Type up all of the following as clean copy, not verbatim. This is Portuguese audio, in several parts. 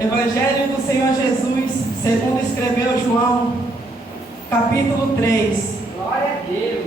Evangelho do Senhor Jesus, segundo escreveu João, capítulo 3. Glória a Deus.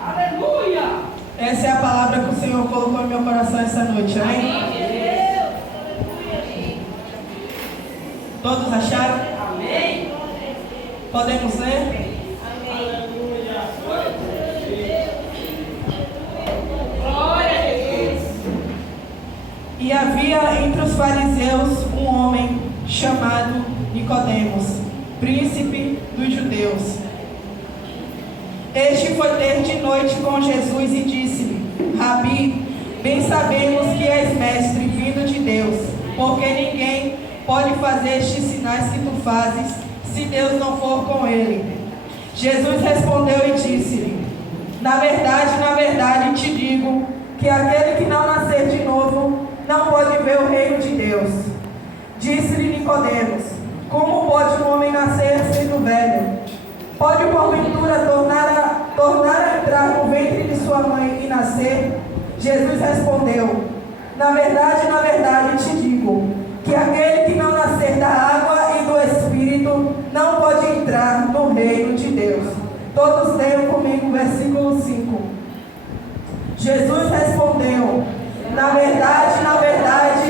Aleluia. Essa é a palavra que o Senhor colocou em meu coração essa noite, amém? Todos acharam? Amém. Podemos ler? E havia entre os fariseus um homem chamado Nicodemos, príncipe dos judeus. Este foi ter de noite com Jesus e disse-lhe: Rabi, bem sabemos que és mestre vindo de Deus, porque ninguém pode fazer estes sinais que tu fazes, se Deus não for com ele. Jesus respondeu e disse-lhe: na verdade te digo, que aquele que não nascer de novo não pode ver o reino de Deus. Disse-lhe Nicodemos: como pode um homem nascer sendo velho? Pode porventura tornar a entrar no ventre de sua mãe e nascer? Jesus respondeu: na verdade te digo, que aquele que não nascer da água e do Espírito não pode entrar no reino de Deus. Todos leiam comigo o versículo 5. Jesus respondeu: na verdade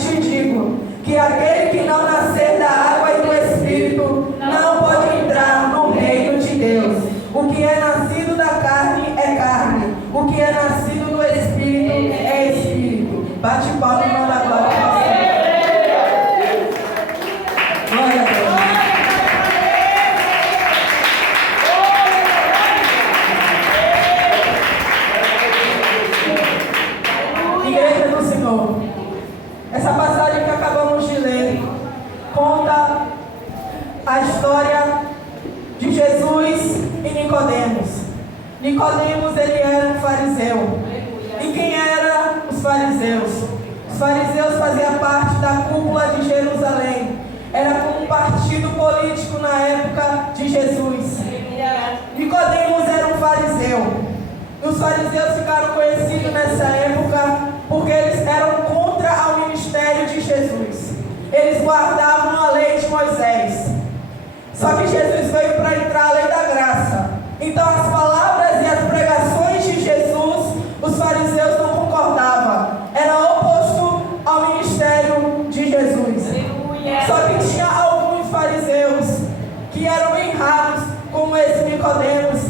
te digo, que aquele que não nascer da água e do Espírito não pode entrar no reino de Deus. O que é nascido da carne é carne, o que é nascido do Espírito é Espírito. Bate palma e manda glória ao Senhor. Glória a Deus. Igreja do Senhor, essa passagem que acabamos de ler conta a história de Jesus e Nicodemos. Nicodemos, ele era um fariseu. E quem eram os fariseus? Os fariseus faziam parte da cúpula de Jerusalém. Era como um partido político na época de Jesus. Nicodemos era um fariseu. Os fariseus ficaram conhecidos nessa época porque eles eram contra o ministério de Jesus. Eles guardavam a lei de Moisés. Só que Jesus veio para entrar a lei da graça. Então as palavras e as pregações de Jesus, os fariseus não concordavam. Era oposto ao ministério de Jesus. Só que tinha alguns fariseus que eram bem raros, como esse Nicodemos,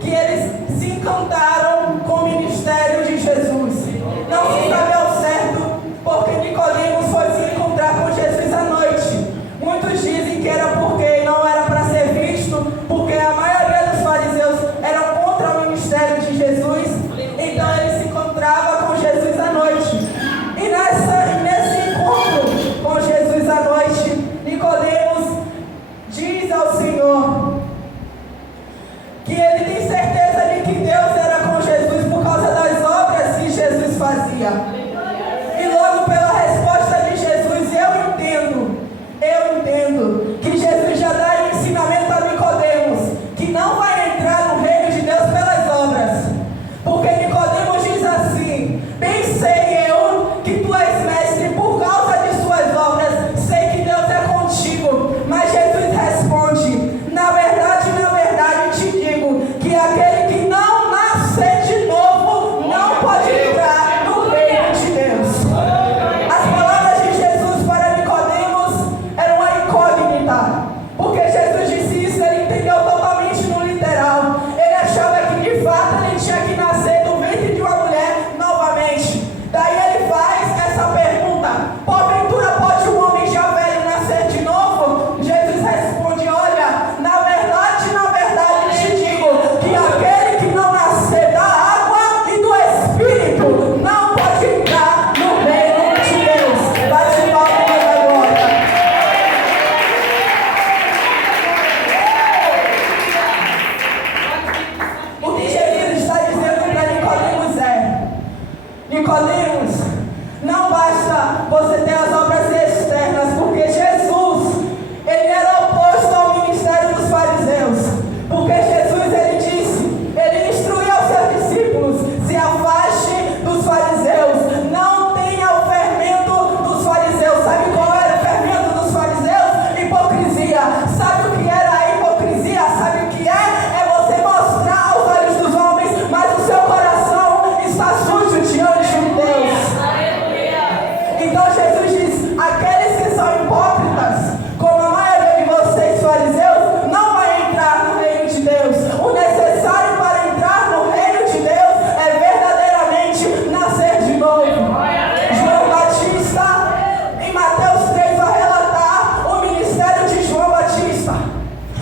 que eles se encantaram com o ministério de Jesus. Não se sabe ao certo porque Nicodemos foi se encontrar com Jesus à noite. Muitos dizem que era porque não era para ser visto, porque a maioria dos fariseus eram contra o ministério de Jesus. Então ele se encontrava com Jesus à noite. E nesse encontro com Jesus à noite, Nicodemos diz ao Senhor que ele tem certeza Então Jesus diz: aqueles que são hipócritas, como a maioria de vocês fariseus, não vai entrar no reino de Deus. O necessário para entrar no reino de Deus é verdadeiramente nascer de novo. João Batista, em Mateus 3, vai relatar o ministério de João Batista.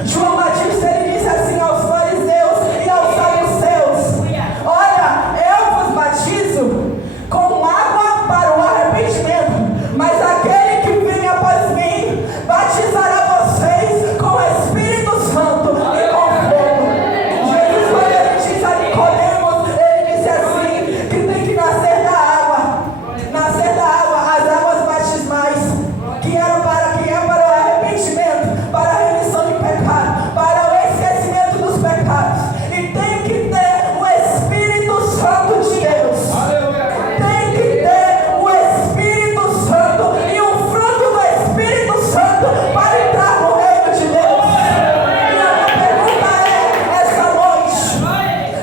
João Batista, ele disse assim aos fariseus e aos saduceus: olha, eu vos batizo com água para o arrependimento, mas aquele que vem após mim batizará vocês com o Espírito Santo e com fogo. Jesus, quando ele disse a Nicodemos, ele disse assim, que tem que nascer da água, as águas batismais, que é para o arrependimento, para a remissão de pecado, para o esquecimento dos pecados. E tem que ter o Espírito Santo de Deus. Tem que ter o Espírito Santo e o fruto do Espírito Santo para entrar no reino de Deus. E a minha pergunta é, essa noite,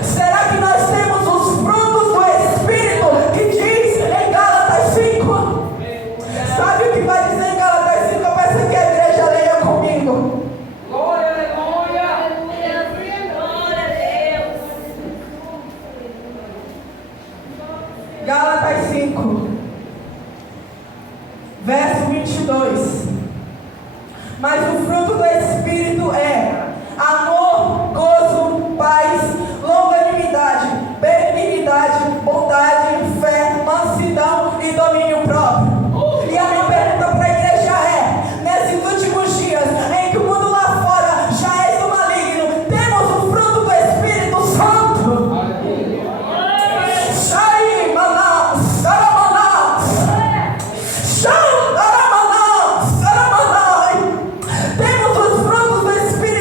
será que nós temos os frutos do Espírito que diz em Gálatas 5? Sabe o que vai dizer em Gálatas 5? Eu peço que a igreja leia comigo. Glória, aleluia. Glória a Deus. Gálatas 5, verso 22. Mas o fruto do Espírito é amor, gozo, paz, longanimidade, benignidade, bondade, fé, mansidão e domínio próprio. E a minha pergunta para a igreja é, nesses últimos dias, em que o mundo lá fora já é do maligno, temos o fruto do Espírito Santo. Shai, maná, saramaná. Shai, aramanã, saramanai. Temos os frutos do Espírito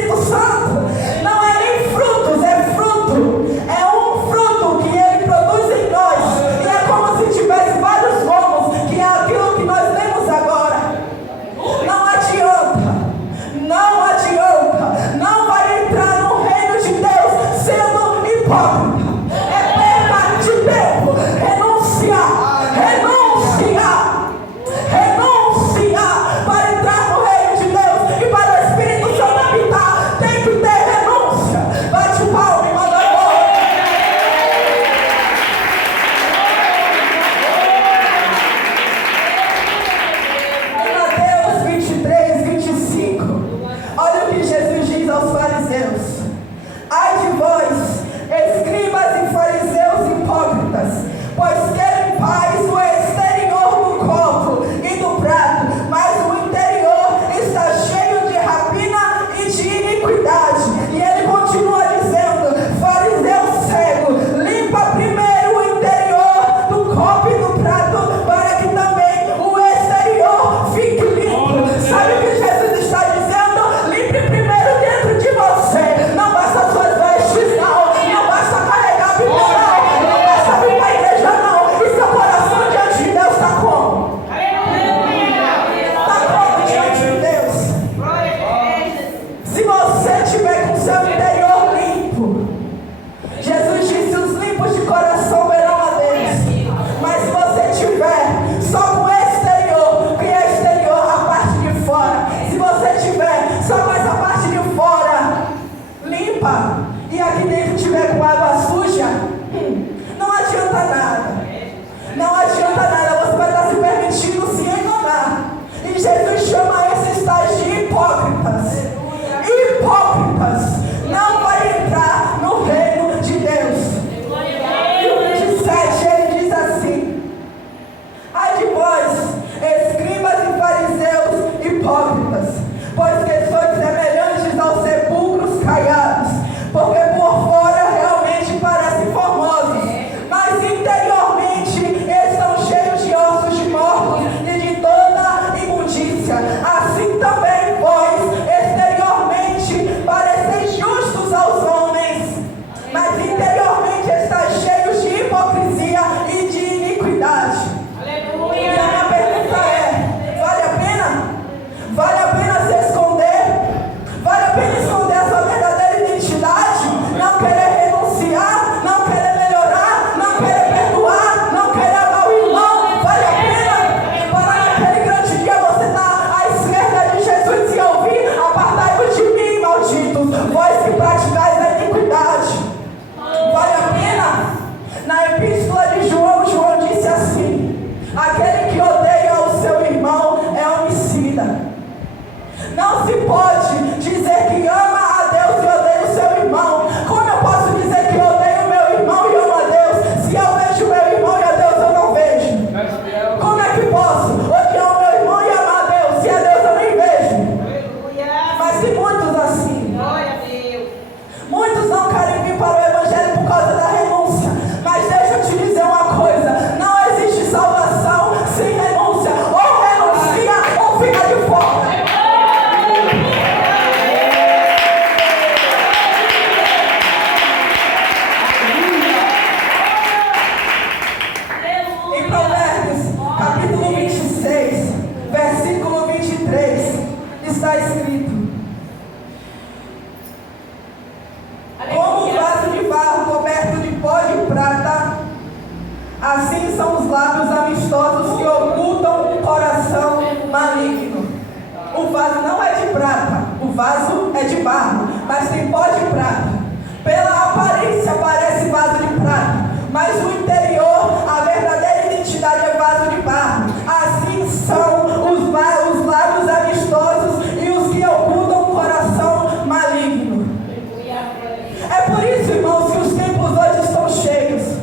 maligno. O vaso não é de prata, o vaso é de barro, mas tem pó de prata. Pela aparência parece vaso de prata, mas o interior, a verdadeira identidade é vaso de barro. Assim são os lábios amistosos e os que ocultam o coração maligno. É por isso, irmãos, que os templos hoje estão cheios.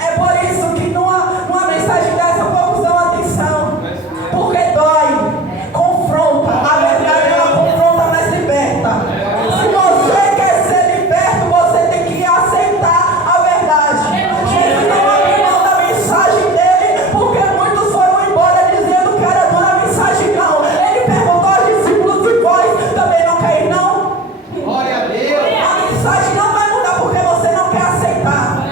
É por isso que numa mensagem dessa poucos dão atenção. Porque dói, confronta. A verdade ela confronta, mas liberta. Se você quer ser liberto, você tem que aceitar a verdade. Jesus não abriu mão da mensagem dele, porque muitos foram embora dizendo que era boa a mensagem. Não. Ele perguntou aos discípulos: e vós também não quereis, não? Glória a Deus. A mensagem não vai mudar porque você não quer aceitar.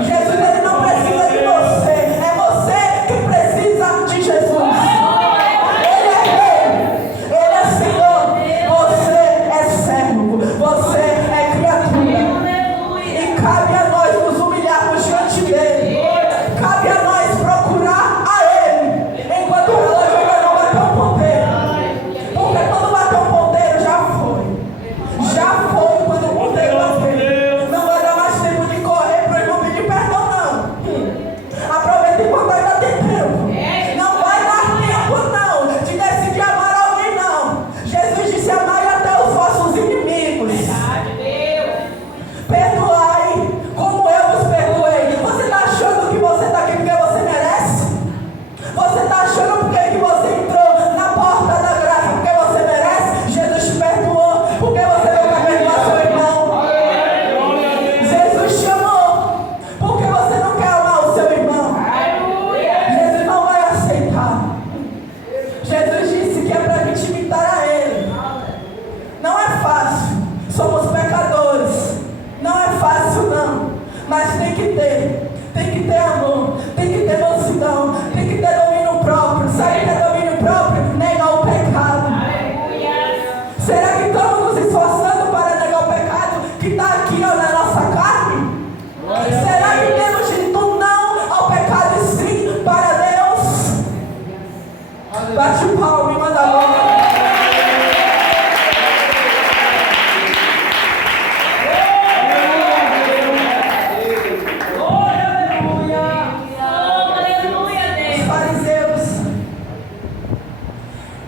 Jesus, ele não precisa de você, é você que precisa de Jesus. Ele é rei, ele é Senhor, você é servo, você é criatura. E cabe a nós nos humilharmos diante dele. Cabe a nós procurar a ele, enquanto o relógio ainda não bateu um ponteiro. Porque quando bateu um ponteiro, já foi. Já foi quando o ponteiro bateu. Não vai dar mais tempo de correr para ele não pedir perdão, não. Aproveita enquanto ainda tem tempo. Não vai dar tempo, não, de decidir amar alguém, não. Jesus disse: amai até os vossos inimigos. Perdoai como eu vos perdoei. Você está achando que você está aqui porque você merece? Você está achando porque você entrou na porta da graça porque você merece? Jesus te perdoou porque você não quer perdoar seu irmão. Jesus te amou porque você não quer amar o seu irmão. Jesus não vai aceitar. Jesus disse que é para a gente imitar a ele. Não é fácil, somos pecadores. Não é fácil, não, mas tem que ter amor, tem que ter mansidão, tem que ter domínio próprio. Sabe o que é domínio próprio? Negar o pecado. Será que estamos nos esforçando para negar o pecado que está aqui, ó, na nossa carne? Será que temos dito não ao pecado e sim para Deus? Bate o palmo e manda a mão. Os fariseus,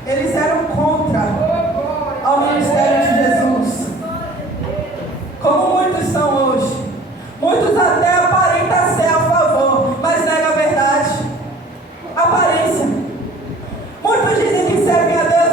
eles eram contra ao ministério de Jesus, como muitos são hoje. Muitos até aparentam ser a favor, mas nega a verdade. Aparência. Muitos dizem que servem a Deus,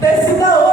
Decida